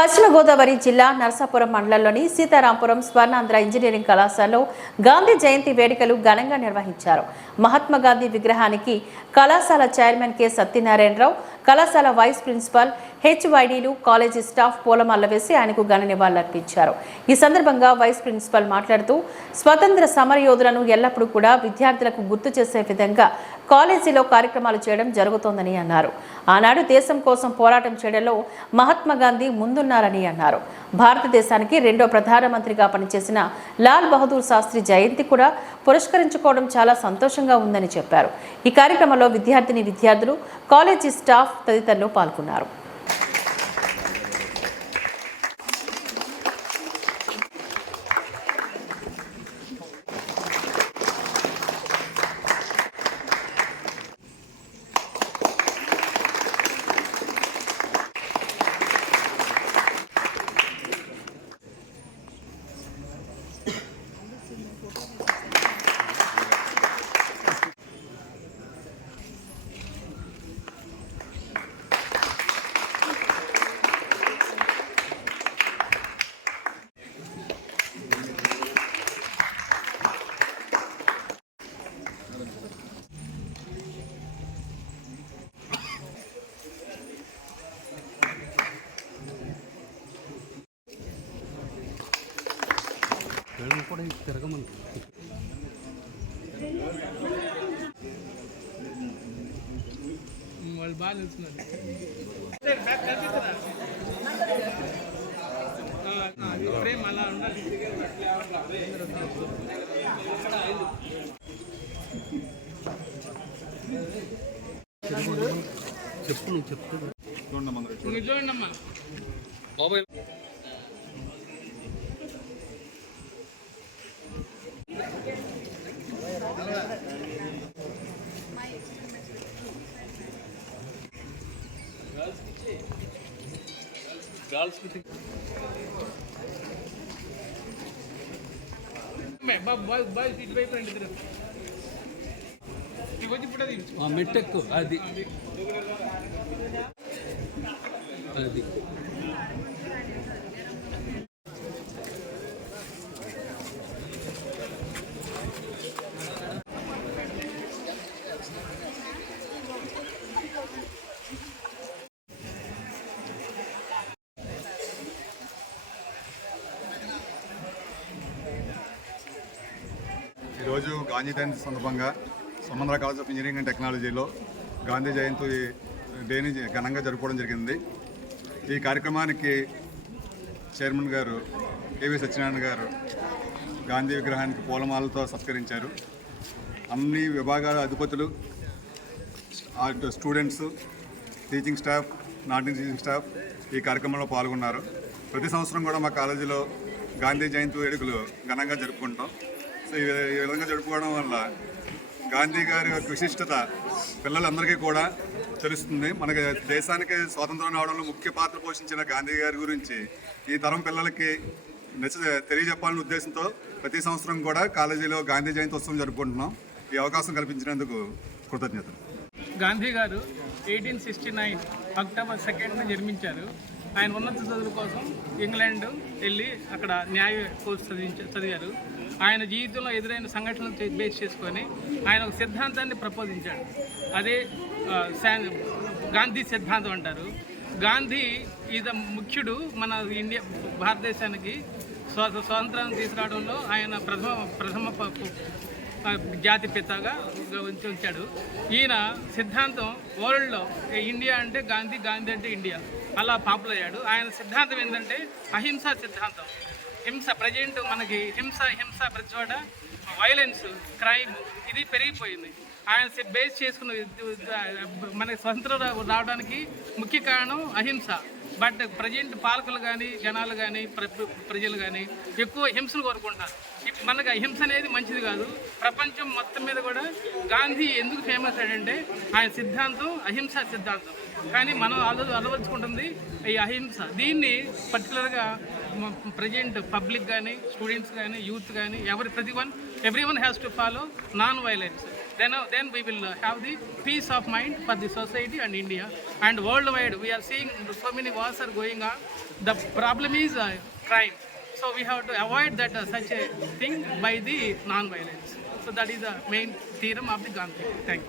పశ్చిమ గోదావరి జిల్లా నరసాపురం మండలంలోని సీతారాంపురం స్వర్ణాంధ్ర ఇంజనీరింగ్ కళాశాలలో గాంధీ జయంతి వేడుకలు ఘనంగా నిర్వహించారు. మహాత్మా గాంధీ విగ్రహానికి కళాశాల చైర్మన్ కె సత్యనారాయణరావు, కళాశాల వైస్ ప్రిన్సిపల్ హెచ్వైడీలు, కాలేజీ స్టాఫ్ పూలమాల వేసి ఆయనకు ఘన నివాళులర్పించారు. ఈ సందర్భంగా వైస్ ప్రిన్సిపల్ మాట్లాడుతూ స్వతంత్ర సమరయోధులను ఎల్లప్పుడూ కూడా విద్యార్థులకు గుర్తు చేసే విధంగా కాలేజీలో కార్యక్రమాలు చేయడం జరుగుతోందని అన్నారు. ఆనాడు దేశం కోసం పోరాటం చేయడంలో మహాత్మా గాంధీ ముందున్నారని అన్నారు. భారతదేశానికి రెండో ప్రధానమంత్రిగా పనిచేసిన లాల్ బహదూర్ శాస్త్రి జయంతి కూడా పురస్కరించుకోవడం చాలా సంతోషంగా ఉందని చెప్పారు. ఈ కార్యక్రమంలో విద్యార్థులు, కాలేజీ స్టాఫ్ తదితరులు పాల్గొన్నారు. తిరగమని వాళ్ళు బాగా తెలుస్తున్నారు. ఫ్రేమ్ అలా ఉండాలి. చెప్పు చూడండి అమ్మా బాబాయ్. మెట్టెక్కు అది అది ఈరోజు గాంధీ జయంతి సందర్భంగా Swarnandhra college of engineering and టెక్నాలజీలో గాంధీ జయంతి డేని ఘనంగా జరుపుకోవడం జరిగింది. ఈ కార్యక్రమానికి చైర్మన్ గారు కేవీ సత్యనారాయణ గారు గాంధీ విగ్రహానికి పూలమాలతో సత్కరించారు. అన్ని విభాగాల అధిపతులు, students, teaching staff, non teaching staff ఈ కార్యక్రమంలో పాల్గొన్నారు. ప్రతి సంవత్సరం కూడా మా కాలేజీలో గాంధీ జయంతి వేడుకలు ఘనంగా జరుపుకుంటాం. సో ఈ విధంగా జరుపుకోవడం వల్ల గాంధీ గారి యొక్క విశిష్టత పిల్లలందరికీ కూడా తెలుస్తుంది. మనకి దేశానికి స్వాతంత్రం రావడంలో ముఖ్య పాత్ర పోషించిన గాంధీ గారి గురించి ఈ తరం పిల్లలకి తెలియజెప్పాలనే ఉద్దేశంతో ప్రతి సంవత్సరం కూడా కాలేజీలో గాంధీ జయంతి ఉత్సవం జరుపుకుంటున్నాం. ఈ అవకాశం కల్పించినందుకు కృతజ్ఞతలు. గాంధీ గారు 1869 అక్టోబర్ 2న జన్మించారు. ఆయన ఉన్నత చదువుల కోసం ఇంగ్లాండ్ వెళ్ళి అక్కడ న్యాయ కోర్సు చదివారు. ఆయన జీవితంలో ఎదురైన సంఘటనలు బేస్ చేసుకొని ఆయన ఒక సిద్ధాంతాన్ని ప్రపోజించాడు. అదే గాంధీ సిద్ధాంతం అంటారు. గాంధీ ఈజ్ ముఖ్యుడు మన భారతదేశానికి స్వాతంత్రాన్ని తీసుకురావడంలో ఆయన ప్రథమ జాతిపితగా ఉంచాడు. ఈయన సిద్ధాంతం వరల్డ్లో ఇండియా అంటే గాంధీ, గాంధీ అంటే ఇండియా అలా పాపులర్ అయ్యాడు. ఆయన సిద్ధాంతం ఏంటంటే అహింసా సిద్ధాంతం. హింస ప్రజెంట్ మనకి హింస ప్రతి చోట వైలెన్స్, క్రైమ్ ఇది పెరిగిపోయింది. ఆయన బేస్ చేసుకున్న మనకి స్వతంత్రం రావడానికి ముఖ్య కారణం అహింస. బట్ ప్రజెంట్ పాలకులు కానీ, జనాలు కానీ, ప్రజలు కానీ ఎక్కువ హింసను కోరుకుంటారు. మనకు అహింస అనేది మంచిది కాదు. ప్రపంచం మొత్తం మీద కూడా గాంధీ ఎందుకు ఫేమస్ అయ్యాడంటే ఆయన సిద్ధాంతం అహింసా సిద్ధాంతం. కానీ మనం అలవర్చుకుంటుంది ఈ అహింస. దీన్ని పర్టికులర్గా ప్రజెంట్ పబ్లిక్ కానీ, స్టూడెంట్స్ కానీ, యూత్ కానీ every one has to follow non violence. then we will have the peace of mind for the society and India. And worldwide, we are seeing so many wars are going on. The problem is crime. So we have to avoid that such a thing by the non-violence. So that is the main theorem of the Gandhi. Thank you.